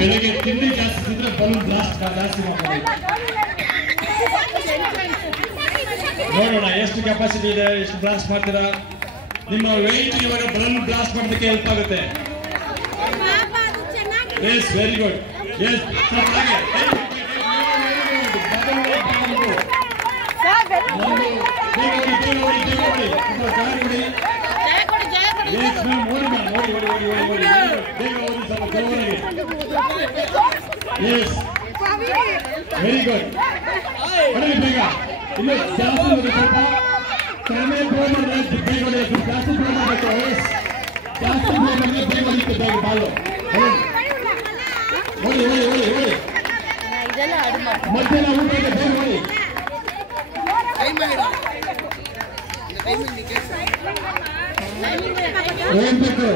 ಬೆಳಗ್ಗೆ ತಿಂಡಿ ಜಾಸ್ತಿ ತಿಂದ್ರೆ ಬಲೂನ್ ಬ್ಲಾಸ್ಟ್ ಜಾಸ್ತಿ ಮಾಡ್ತಾರೆ. ನೋಡೋಣ ಎಷ್ಟು ಕೆಪಾಸಿಟಿ ಇದೆ, ಎಷ್ಟು ಬ್ಲಾಸ್ಟ್ ಮಾಡ್ತೀರಾ. ನಿಮ್ಮ ವೆಯ್ಟ್ ಇವಾಗ ಬಲೂನ್ ಬ್ಲಾಸ್ಟ್ ಮಾಡೋದಕ್ಕೆ ಹೆಲ್ಪ್ ಆಗುತ್ತೆ. Yes, very good. ಎಸ್, ಹಾಗೆ ವೆರಿ ಗುಡ್. ಬೇಗ ಇನ್ನು ಜಾಸ್ತಿ ಸ್ವಲ್ಪ ಕ್ಯಾಮೆರಾ ಪ್ರೋ ಮಾಡಿದ್ರೆ ಬೇಗ ಜಾಸ್ತಿ ಪ್ರೋ ಮಾಡಬೇಕು. ಎಸ್, ಜಾಸ್ತಿ ಪ್ರೋ ಮಾಡಿದ್ರೆ ಬೇಗ ಹೊಡಿತು, ಬೇಗ ಬಾಲು ಹೊಡಿ ಹೊಡಿ ಹೊಡಿ ಹೊಡಿ. ಮಧ್ಯಾಹ್ನ ಊಟ ಬೇಗ ಹೊಡಿ. ಏನ್ ಬೇಕು?